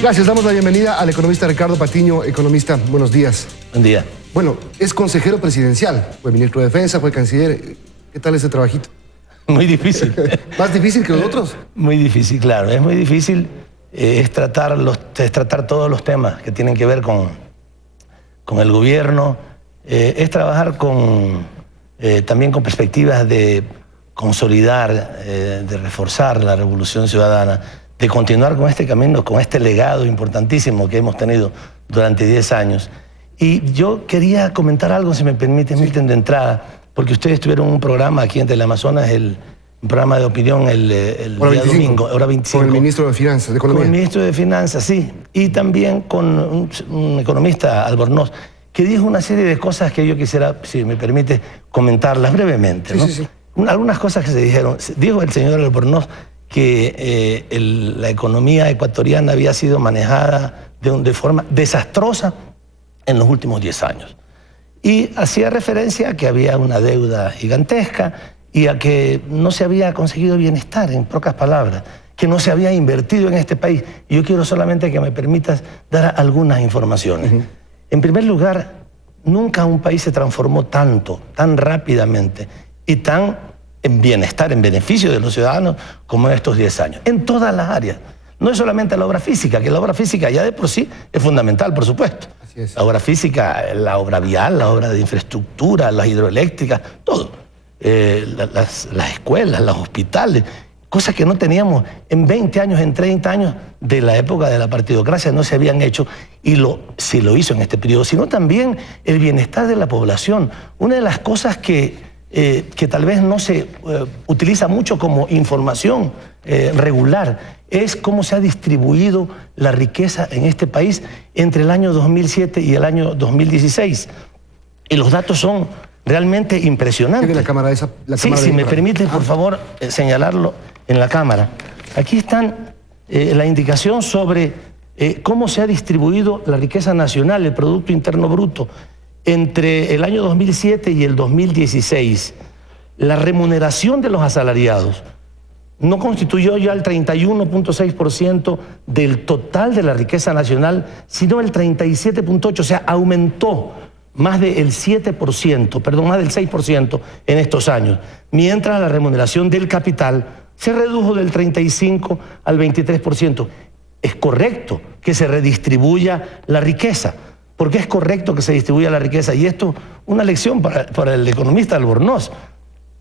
Gracias, damos la bienvenida al economista Ricardo Patiño. Economista, buenos días. Buen día. Bueno, es consejero presidencial, fue ministro de Defensa, fue canciller. ¿Qué tal ese trabajito? Muy difícil. ¿Más difícil que los otros? Muy difícil, claro. Es muy difícil. Es tratar todos los temas que tienen que ver con el gobierno. Es trabajar también con perspectivas de consolidar, de reforzar la revolución ciudadana, de continuar con este camino, con este legado importantísimo que hemos tenido durante 10 años. Y yo quería comentar algo, si me permite, Milton, de entrada, porque ustedes tuvieron un programa aquí en Teleamazonas, un programa de opinión el día domingo, hora 25. Con el ministro de Finanzas, de Economía. Con el ministro de Finanzas, sí. Y también con un economista, Albornoz, que dijo una serie de cosas que yo quisiera, si me permite, comentarlas brevemente, ¿no? Sí. Algunas cosas que se dijeron. Dijo el señor Albornoz que la economía ecuatoriana había sido manejada de forma desastrosa en los últimos 10 años. Y hacía referencia a que había una deuda gigantesca y a que no se había conseguido bienestar, en pocas palabras, que no se había invertido en este país. Y yo quiero solamente que me permitas dar algunas informaciones. En primer lugar, nunca un país se transformó tanto, tan rápidamente y tan en bienestar, en beneficio de los ciudadanos, como en estos 10 años, en todas las áreas. No es solamente la obra física, que la obra física ya de por sí es fundamental, por supuesto. Así es. La obra física, la obra vial, la obra de infraestructura, las hidroeléctricas, todo. Las escuelas, los hospitales, cosas que no teníamos en 20 años, en 30 años de la época de la partidocracia, no se habían hecho, y se lo hizo en este periodo, sino también el bienestar de la población. Una de las cosas que tal vez no se utiliza mucho como información regular es cómo se ha distribuido la riqueza en este país entre el año 2007 y el año 2016. Y los datos son realmente impresionantes. ¿Tiene la cámara esa? Sí, si me permite, por favor, señalarlo en la cámara. Aquí están la indicación sobre cómo se ha distribuido la riqueza nacional, el Producto Interno Bruto, entre el año 2007 y el 2016. La remuneración de los asalariados no constituyó ya el 31.6% del total de la riqueza nacional, sino el 37.8%, o sea, aumentó más del 7%, perdón, más del 6% en estos años, mientras la remuneración del capital se redujo del 35% al 23%. Es correcto que se redistribuya la riqueza, porque es correcto que se distribuya la riqueza, y esto una lección para el economista Albornoz.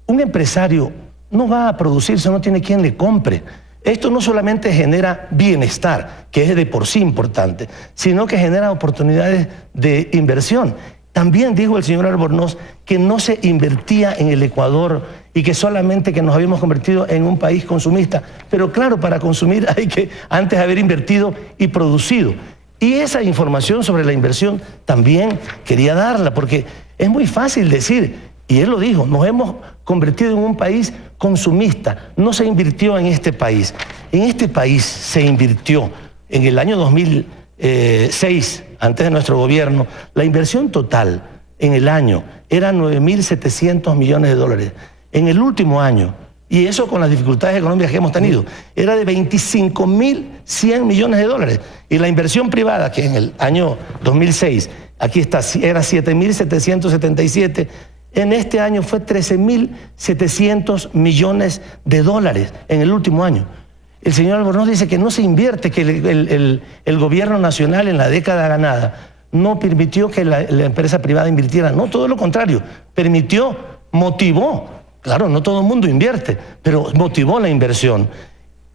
Un empresario no va a producir si no tiene quien le compre. Esto no solamente genera bienestar, que es de por sí importante, sino que genera oportunidades de inversión. También dijo el señor Albornoz que no se invertía en el Ecuador y que solamente que nos habíamos convertido en un país consumista. Pero claro, para consumir hay que antes haber invertido y producido. Y esa información sobre la inversión también quería darla, porque es muy fácil decir, y él lo dijo, nos hemos convertido en un país consumista. No se invirtió en este país. En este país se invirtió en el año 2006, antes de nuestro gobierno, la inversión total en el año era 9.700 millones de dólares. En el último año, y eso con las dificultades económicas que hemos tenido, era de 25.100 millones de dólares. Y la inversión privada, que en el año 2006, aquí está, era 7.777, en este año fue 13.700 millones de dólares en el último año. El señor Albornoz dice que no se invierte, que el gobierno nacional en la década ganada no permitió que la empresa privada invirtiera. No, todo lo contrario, permitió, motivó. Claro, no todo el mundo invierte, pero motivó la inversión.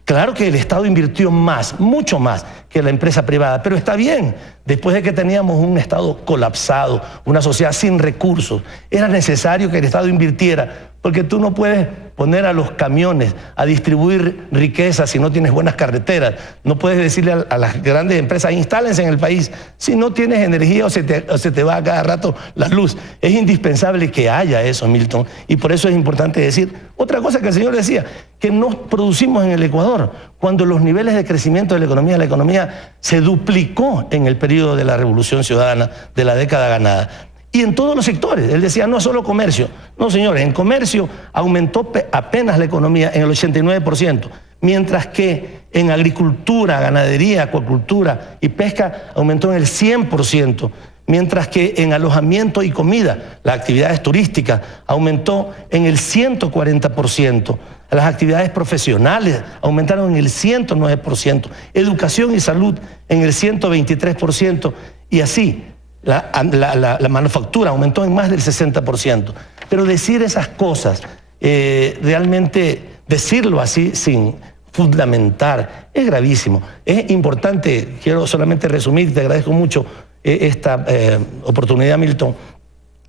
Claro que el Estado invirtió más, mucho más que la empresa privada, pero está bien. Después de que teníamos un Estado colapsado, una sociedad sin recursos, era necesario que el Estado invirtiera, porque tú no puedes poner a los camiones a distribuir riqueza si no tienes buenas carreteras. No puedes decirle a las grandes empresas, instálense en el país, si no tienes energía o se te va a cada rato la luz. Es indispensable que haya eso, Milton, y por eso es importante decir otra cosa que el señor decía, que no producimos en el Ecuador, cuando los niveles de crecimiento de la economía se duplicó en el periodo de la Revolución Ciudadana de la década ganada. Y en todos los sectores. Él decía, no solo comercio. No, señores, en comercio aumentó apenas la economía en el 89%, mientras que en agricultura, ganadería, acuacultura y pesca aumentó en el 100%, mientras que en alojamiento y comida, las actividades turísticas aumentó en el 140%, las actividades profesionales aumentaron en el 109%, educación y salud en el 123%, y así. La manufactura aumentó en más del 60%. Pero decir esas cosas, realmente decirlo así sin fundamentar, es gravísimo. Es importante, quiero solamente resumir, te agradezco mucho esta oportunidad, Milton,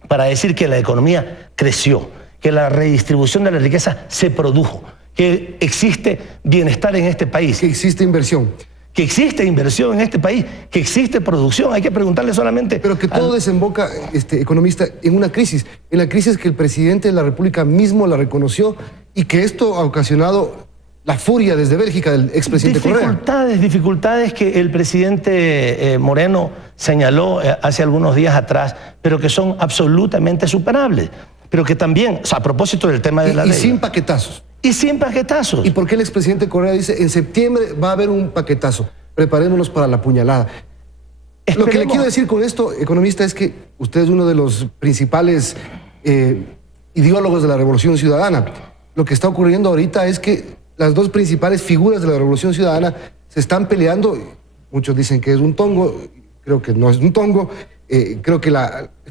para decir que la economía creció, que la redistribución de la riqueza se produjo, que existe bienestar en este país. Que existe inversión. Que existe inversión en este país, que existe producción. Hay que preguntarle solamente... Pero que todo desemboca, economista, en una crisis. En la crisis que el presidente de la República mismo la reconoció y que esto ha ocasionado la furia desde Bélgica del expresidente Correa. Dificultades que el presidente Moreno señaló hace algunos días atrás, pero que son absolutamente superables. Pero que también, o sea, a propósito del tema de la deuda. Y sin paquetazos. Y sin paquetazos. ¿Y por qué el expresidente Correa dice, en septiembre va a haber un paquetazo? Preparémonos para la puñalada. Esperemos. Lo que le quiero decir con esto, economista, es que usted es uno de los principales ideólogos de la Revolución Ciudadana. Lo que está ocurriendo ahorita es que las dos principales figuras de la Revolución Ciudadana se están peleando. Muchos dicen que es un tongo, creo que no es un tongo. Creo que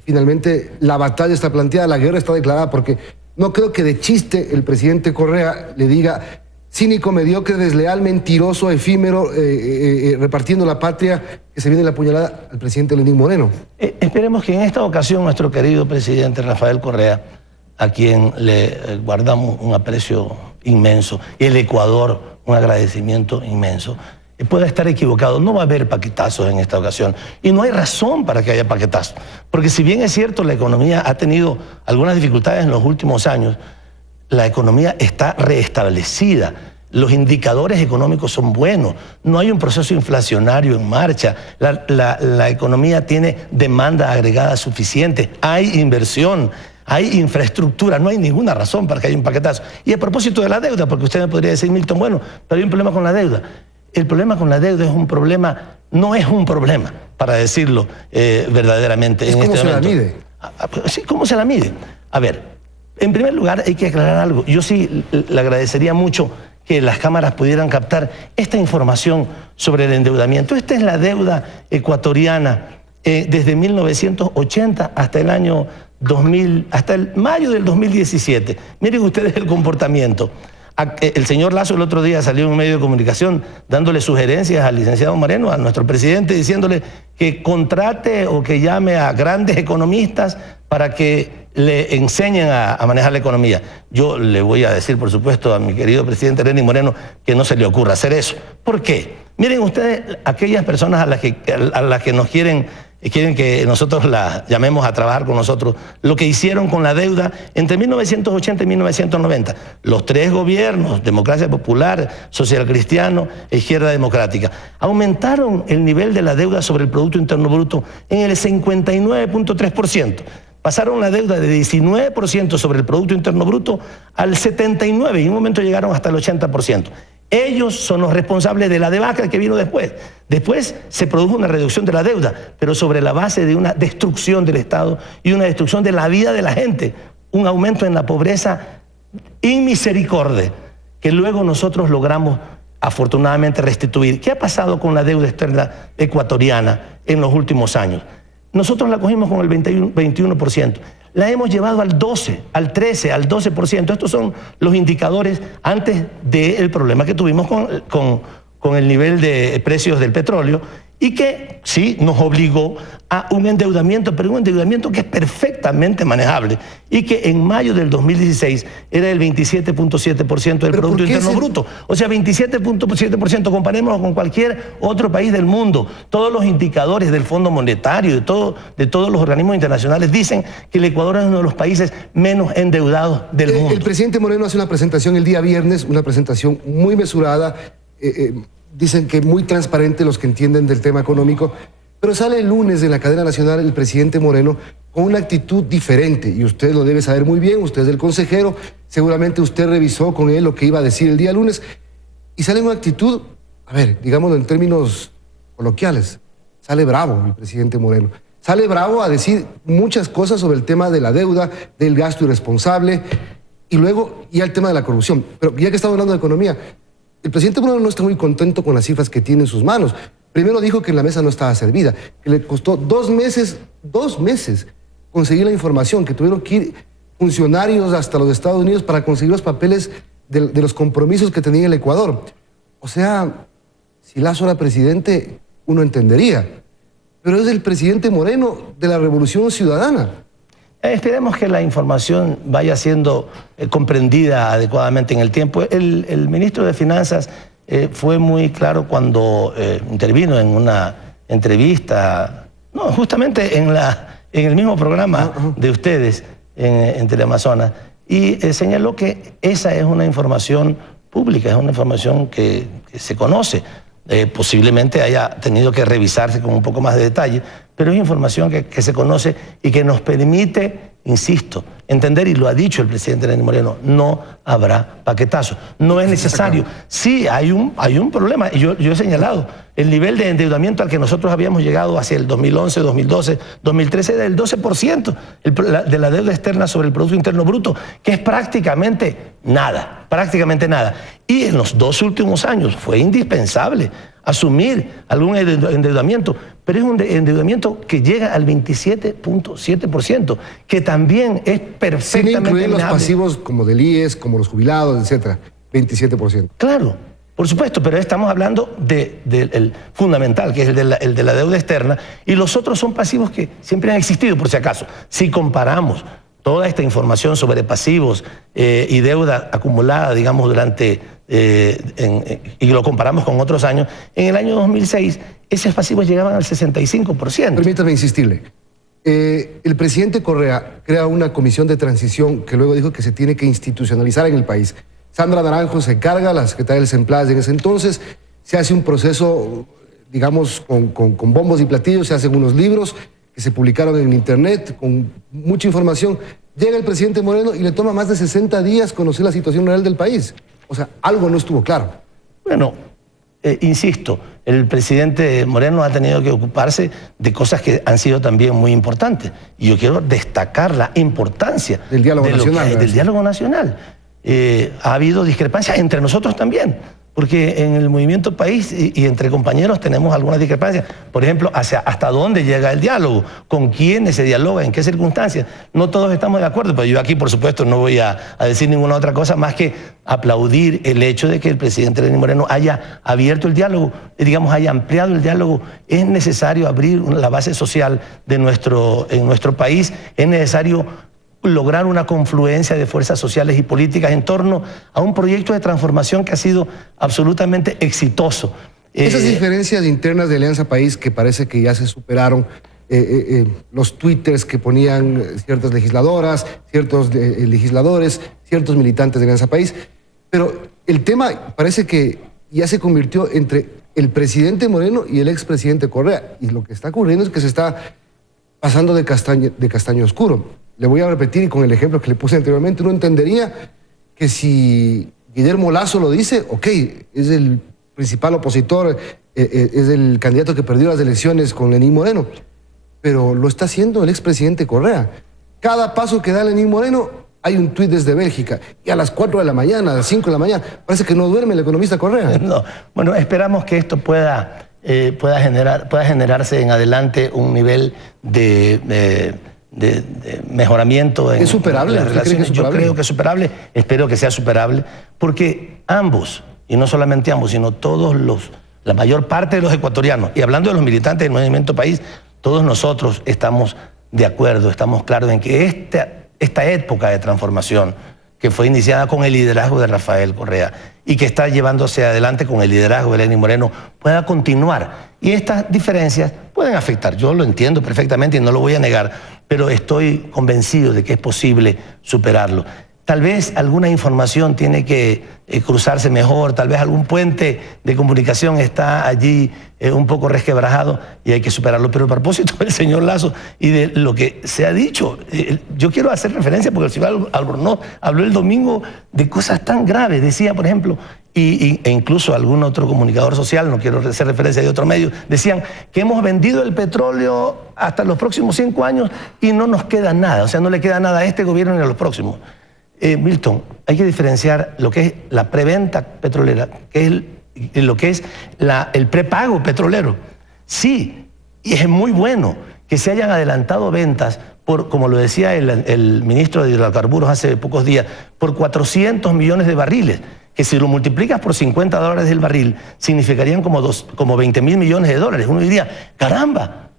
finalmente la batalla está planteada, la guerra está declarada, porque no creo que de chiste el presidente Correa le diga cínico, mediocre, desleal, mentiroso, efímero, repartiendo la patria, que se viene la puñalada al presidente Lenín Moreno. Esperemos que en esta ocasión nuestro querido presidente Rafael Correa, a quien le guardamos un aprecio inmenso, y el Ecuador un agradecimiento inmenso, pueda estar equivocado. No va a haber paquetazos en esta ocasión. Y no hay razón para que haya paquetazos. Porque si bien es cierto, la economía ha tenido algunas dificultades en los últimos años, la economía está reestablecida. Los indicadores económicos son buenos. No hay un proceso inflacionario en marcha. La economía tiene demanda agregada suficiente. Hay inversión. Hay infraestructura, no hay ninguna razón para que haya un paquetazo. Y a propósito de la deuda, porque usted me podría decir, Milton, bueno, pero hay un problema con la deuda. El problema con la deuda es un problema, no es un problema, para decirlo verdaderamente. ¿Cómo se la mide? Sí, ¿cómo se la mide? A ver, en primer lugar hay que aclarar algo. Yo sí le agradecería mucho que las cámaras pudieran captar esta información sobre el endeudamiento. Esta es la deuda ecuatoriana desde 1980 hasta el año 2000, hasta el mayo del 2017. Miren ustedes el comportamiento. El señor Lazo el otro día salió en un medio de comunicación dándole sugerencias al licenciado Moreno, a nuestro presidente, diciéndole que contrate o que llame a grandes economistas para que le enseñen a manejar la economía. Yo le voy a decir, por supuesto, a mi querido presidente Lenín Moreno que no se le ocurra hacer eso. ¿Por qué? Miren ustedes, aquellas personas a las que nos quieren que nosotros la llamemos a trabajar con nosotros, lo que hicieron con la deuda entre 1980 y 1990. Los tres gobiernos, Democracia Popular, Social Cristiano e Izquierda Democrática, aumentaron el nivel de la deuda sobre el Producto Interno Bruto en el 59.3%. Pasaron la deuda de 19% sobre el Producto Interno Bruto al 79% y en un momento llegaron hasta el 80%. Ellos son los responsables de la debacle que vino después. Después se produjo una reducción de la deuda, pero sobre la base de una destrucción del Estado y una destrucción de la vida de la gente. Un aumento en la pobreza inmisericordia, que luego nosotros logramos afortunadamente restituir. ¿Qué ha pasado con la deuda externa ecuatoriana en los últimos años? Nosotros la cogimos con el 21%. La hemos llevado al 12, al 13, al 12%. Estos son los indicadores antes del problema que tuvimos con el nivel de precios del petróleo y que sí nos obligó a un endeudamiento, pero un endeudamiento que es perfectamente manejable y que en mayo del 2016 era el 27.7% del Producto Interno Bruto. O sea, 27.7%, comparémoslo con cualquier otro país del mundo. Todos los indicadores del Fondo Monetario, de todos los organismos internacionales dicen que el Ecuador es uno de los países menos endeudados del mundo. El presidente Moreno hace una presentación el día viernes, una presentación muy mesurada, dicen que muy transparente los que entienden del tema económico, pero sale el lunes en la cadena nacional el presidente Moreno con una actitud diferente, y usted lo debe saber muy bien, usted es el consejero, seguramente usted revisó con él lo que iba a decir el día lunes, y sale una actitud, a ver, digámoslo en términos coloquiales, sale bravo el presidente Moreno. Sale bravo a decir muchas cosas sobre el tema de la deuda, del gasto irresponsable, y luego ya el tema de la corrupción. Pero ya que estamos hablando de economía, el presidente Moreno no está muy contento con las cifras que tiene en sus manos. Primero dijo que la mesa no estaba servida, que le costó 2 meses conseguir la información, que tuvieron que ir funcionarios hasta los Estados Unidos para conseguir los papeles de los compromisos que tenía el Ecuador. O sea, si Lazo era presidente, uno entendería. Pero es el presidente Moreno de la Revolución Ciudadana. Esperemos que la información vaya siendo comprendida adecuadamente en el tiempo. El ministro de Finanzas fue muy claro cuando intervino en una entrevista, no, justamente en el mismo programa de ustedes en Teleamazonas, y señaló que esa es una información pública, es una información que se conoce. Posiblemente haya tenido que revisarse con un poco más de detalle, pero es información que se conoce y que nos permite, insisto, entender, y lo ha dicho el presidente Lenín Moreno, no habrá paquetazo, no es necesario. Sí, hay un problema, y yo he señalado, el nivel de endeudamiento al que nosotros habíamos llegado hacia el 2011, 2012, 2013 era del 12% de la deuda externa sobre el Producto Interno Bruto, que es prácticamente nada. Y en los 2 últimos años fue indispensable asumir algún endeudamiento, pero es un endeudamiento que llega al 27.7%, que también es perfectamente sin incluir los pasivos como del IES, como los jubilados, etcétera, 27%. Claro, por supuesto, pero estamos hablando del fundamental, que es el de la deuda externa, y los otros son pasivos que siempre han existido, por si acaso. Si comparamos toda esta información sobre pasivos y deuda acumulada, digamos, y lo comparamos con otros años, en el año 2006 esos pasivos llegaban al 65%. Permítame insistirle. El presidente Correa crea una comisión de transición que luego dijo que se tiene que institucionalizar en el país. Sandra Naranjo se encarga, la secretaria del SEMPLAS en ese entonces, se hace un proceso, digamos, con bombos y platillos, se hacen unos libros que se publicaron en internet con mucha información. Llega el presidente Moreno y le toma más de 60 días conocer la situación real del país. O sea, algo no estuvo claro. Bueno, insisto, el presidente Moreno ha tenido que ocuparse de cosas que han sido también muy importantes. Y yo quiero destacar la importancia del diálogo nacional. Del diálogo nacional. Ha habido discrepancias entre nosotros también, porque en el Movimiento País y entre compañeros tenemos algunas discrepancias. Por ejemplo, hasta dónde llega el diálogo, con quiénes se dialoga, en qué circunstancias. No todos estamos de acuerdo, pero yo aquí, por supuesto, no voy a decir ninguna otra cosa más que aplaudir el hecho de que el presidente Lenín Moreno haya abierto el diálogo, digamos, haya ampliado el diálogo. Es necesario abrir la base social en nuestro país, es necesario lograr una confluencia de fuerzas sociales y políticas en torno a un proyecto de transformación que ha sido absolutamente exitoso. Esas diferencias internas de Alianza País que parece que ya se superaron, los twitters que ponían ciertas legisladoras, ciertos legisladores, ciertos militantes de Alianza País, pero el tema parece que ya se convirtió entre el presidente Moreno y el expresidente Correa, y lo que está ocurriendo es que se está pasando de castaño oscuro. Le voy a repetir, y con el ejemplo que le puse anteriormente, uno entendería que si Guillermo Lasso lo dice, ok, es el principal opositor, es el candidato que perdió las elecciones con Lenín Moreno, pero lo está haciendo el expresidente Correa. Cada paso que da Lenín Moreno, hay un tuit desde Bélgica, y a las 4 de la mañana, a las 5 de la mañana, parece que no duerme el economista Correa. No. Bueno, esperamos que esto pueda generarse en adelante un nivel de mejoramiento en ¿Es superable? las relaciones. ¿Cree que es superable? Yo creo que es superable, espero que sea superable, porque ambos, y no solamente ambos, sino la mayor parte de los ecuatorianos, y hablando de los militantes del Movimiento País, todos nosotros estamos de acuerdo, estamos claros en que esta época de transformación que fue iniciada con el liderazgo de Rafael Correa y que está llevándose adelante con el liderazgo de Lenín Moreno, pueda continuar. Y estas diferencias pueden afectar, yo lo entiendo perfectamente y no lo voy a negar, pero estoy convencido de que es posible superarlo. Tal vez alguna información tiene que cruzarse mejor, tal vez algún puente de comunicación está allí un poco resquebrajado y hay que superarlo. Pero a propósito del señor Lazo y de lo que se ha dicho, yo quiero hacer referencia porque el señor Albornoz habló el domingo de cosas tan graves. Decía, por ejemplo, e incluso algún otro comunicador social, no quiero hacer referencia de otro medio, decían que hemos vendido el petróleo hasta los próximos 5 años y no nos queda nada, o sea, no le queda nada a este gobierno ni a los próximos. Milton, hay que diferenciar lo que es la preventa petrolera, que es lo que es el prepago petrolero. Sí, y es muy bueno que se hayan adelantado ventas por, como lo decía el ministro de Hidrocarburos hace pocos días, por 400 millones de barriles, que si lo multiplicas por $50 el barril, significarían como 20.000 millones de dólares. Uno diría, caramba,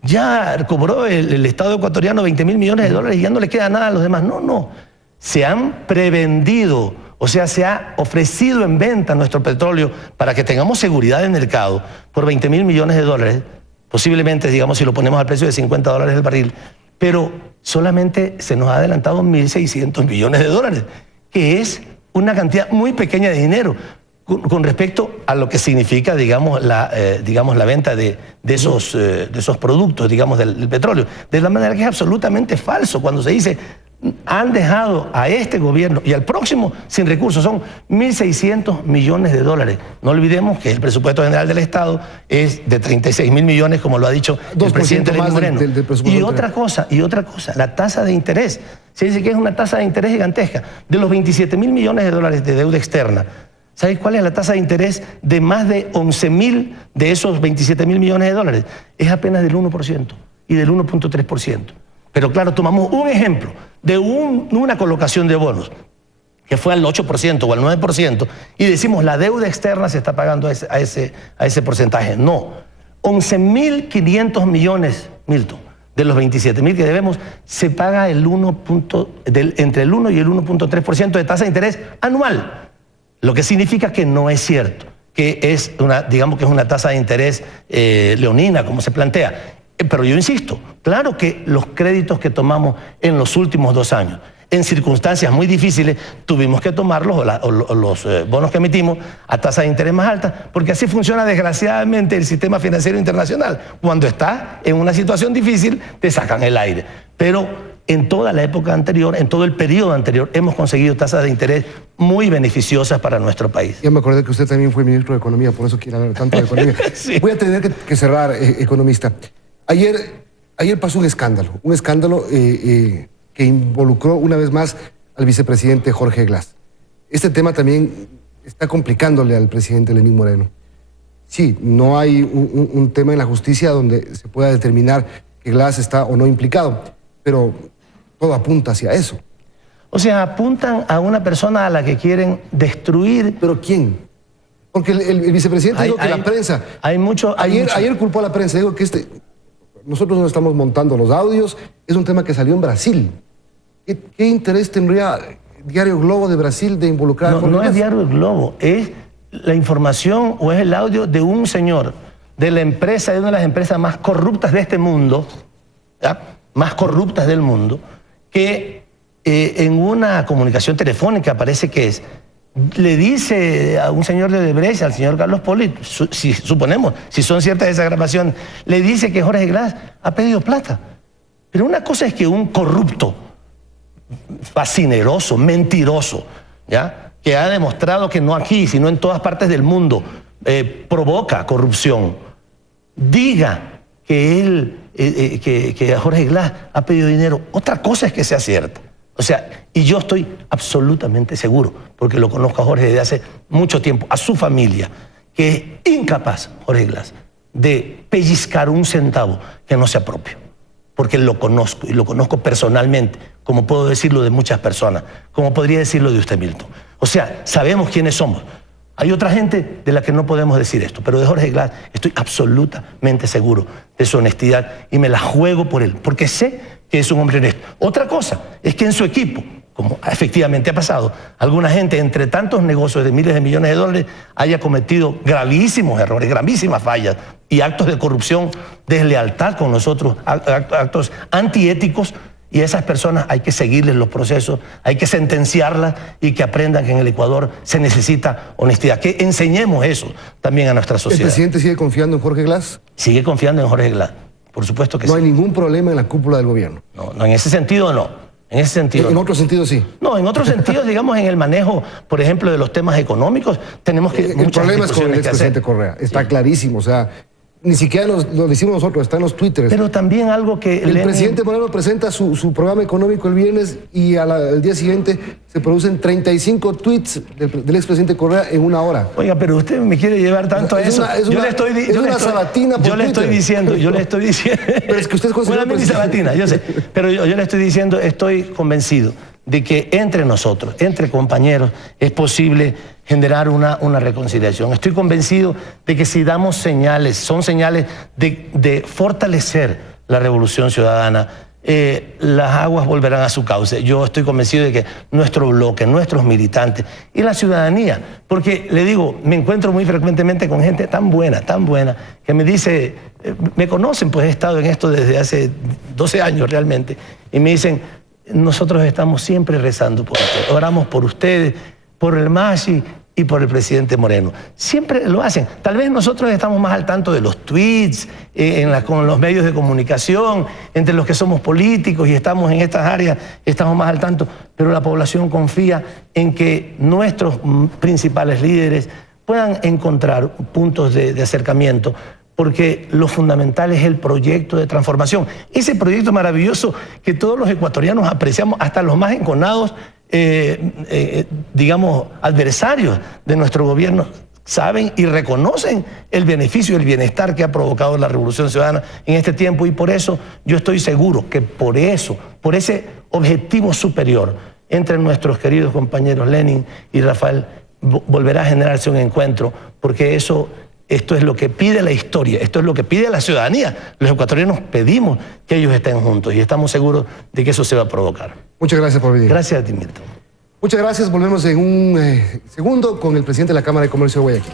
ya cobró el Estado ecuatoriano 20.000 millones de dólares y ya no le queda nada a los demás. No, no. Se han prevendido, o sea, se ha ofrecido en venta nuestro petróleo para que tengamos seguridad de mercado por 20.000 millones de dólares, posiblemente, digamos, si lo ponemos al precio de $50 el barril, pero solamente se nos ha adelantado 1.600 millones de dólares, que es una cantidad muy pequeña de dinero con respecto a lo que significa, digamos, la venta de esos productos, digamos, del petróleo. De la manera que es absolutamente falso cuando se dice han dejado a este gobierno y al próximo sin recursos. Son 1.600 millones de dólares. No olvidemos que el presupuesto general del Estado es de 36.000 millones, como lo ha dicho el presidente Lenín Moreno. Y otra cosa, la tasa de interés. Se dice que es una tasa de interés gigantesca. De los 27.000 millones de dólares de deuda externa, ¿sabes cuál es la tasa de interés de más de 11.000 de esos 27.000 millones de dólares? Es apenas del 1% y del 1.3%. Pero claro, tomamos un ejemplo de una colocación de bonos que fue al 8% o al 9% y decimos la deuda externa se está pagando a ese porcentaje. No, 11.500 millones, Milton, de los 27.000 que debemos, se paga entre el 1 y el 1.3% de tasa de interés anual, lo que significa que no es cierto, que es digamos que es una tasa de interés leonina, como se plantea. Pero yo insisto, claro que los créditos que tomamos en los últimos 2 años, en circunstancias muy difíciles, tuvimos que tomarlos, o los bonos que emitimos, a tasas de interés más altas, porque así funciona desgraciadamente el sistema financiero internacional. Cuando estás en una situación difícil, te sacan el aire. Pero en toda la época anterior, en todo el periodo anterior, hemos conseguido tasas de interés muy beneficiosas para nuestro país. Ya me acordé que usted también fue ministro de Economía, por eso quiere hablar tanto de economía. Sí. Voy a tener que cerrar, economista. Ayer pasó un escándalo que involucró una vez más al vicepresidente Jorge Glass. Este tema también está complicándole al presidente Lenín Moreno. Sí, no hay un tema en la justicia donde se pueda determinar que Glass está o no implicado, pero todo apunta hacia eso. O sea, apuntan a una persona a la que quieren destruir. ¿Pero quién? Porque el vicepresidente dijo que la prensa... Ayer culpó a la prensa, dijo que nosotros no estamos montando los audios, es un tema que salió en Brasil. ¿Qué interés tendría Diario Globo de Brasil de involucrar a Jorge Glass? No es Diario Globo, es la información o es el audio de un señor de la empresa, de una de las empresas más corruptas de este mundo, ¿ya? Más corruptas del mundo, que en una comunicación telefónica, parece que es, le dice a un señor de Odebrecht, al señor Carlos Poli, suponemos, si son ciertas esas grabaciones, le dice que Jorge Glass ha pedido plata. Pero una cosa es que un corrupto, fascineroso, mentiroso, ¿ya?, que ha demostrado que no aquí, sino en todas partes del mundo, provoca corrupción, diga que que Jorge Glass ha pedido dinero. Otra cosa es que sea cierta. O sea, y yo estoy absolutamente seguro, porque lo conozco a Jorge desde hace mucho tiempo, a su familia, que es incapaz, Jorge Glass, de pellizcar un centavo que no sea propio. Porque lo conozco, y lo conozco personalmente, como puedo decirlo de muchas personas, como podría decirlo de usted, Milton. O sea, sabemos quiénes somos. Hay otra gente de la que no podemos decir esto, pero de Jorge Glass estoy absolutamente seguro de su honestidad y me la juego por él, porque sé que es un hombre honesto. Otra cosa es que en su equipo, como efectivamente ha pasado, alguna gente entre tantos negocios de miles de millones de dólares haya cometido gravísimos errores, gravísimas fallas y actos de corrupción, deslealtad con nosotros, actos antiéticos Y a esas personas hay que seguirles los procesos, hay que sentenciarlas y que aprendan que en el Ecuador se necesita honestidad. Que enseñemos eso también a nuestra sociedad. ¿El presidente sigue confiando en Jorge Glass? Sigue confiando en Jorge Glass, por supuesto que sí. No hay ningún problema en la cúpula del gobierno. No, en ese sentido no. En ese sentido. En otro sentido sí. No, en otro sentido, digamos, en el manejo, por ejemplo, de los temas económicos, tenemos que... El problema es con el expresidente Correa. Está clarísimo, o sea... Ni siquiera lo decimos nosotros, está en los twitters. Pero también algo que... El presidente Moreno presenta su programa económico el viernes y al día siguiente se producen 35 tweets del expresidente Correa en una hora. Oiga, pero usted me quiere llevar tanto a eso. Es una sabatina por Yo le estoy diciendo... Pero es que usted es una mini sabatina, yo sé. Pero yo le estoy diciendo, estoy convencido de que entre nosotros, entre compañeros, es posible generar una reconciliación. Estoy convencido de que si damos señales, son señales de fortalecer la revolución ciudadana, las aguas volverán a su cauce. Yo estoy convencido de que nuestro bloque, nuestros militantes y la ciudadanía, porque le digo, me encuentro muy frecuentemente con gente tan buena, que me dice, me conocen, pues he estado en esto desde hace 12 años realmente, y me dicen, nosotros estamos siempre rezando por ustedes, oramos por ustedes, por el MASI y por el presidente Moreno. Siempre lo hacen. Tal vez nosotros estamos más al tanto de los tweets, con los medios de comunicación, entre los que somos políticos y estamos en estas áreas, estamos más al tanto, pero la población confía en que nuestros principales líderes puedan encontrar puntos de acercamiento, porque lo fundamental es el proyecto de transformación. Ese proyecto maravilloso que todos los ecuatorianos apreciamos, hasta los más enconados, digamos, adversarios de nuestro gobierno, saben y reconocen el beneficio y el bienestar que ha provocado la Revolución Ciudadana en este tiempo. Y por eso yo estoy seguro que por ese objetivo superior entre nuestros queridos compañeros Lenin y Rafael, volverá a generarse un encuentro, porque esto es lo que pide la historia, esto es lo que pide la ciudadanía. Los ecuatorianos pedimos que ellos estén juntos y estamos seguros de que eso se va a provocar. Muchas gracias por venir. Gracias a ti, Milton. Muchas gracias. Volvemos en un segundo con el presidente de la Cámara de Comercio de Guayaquil.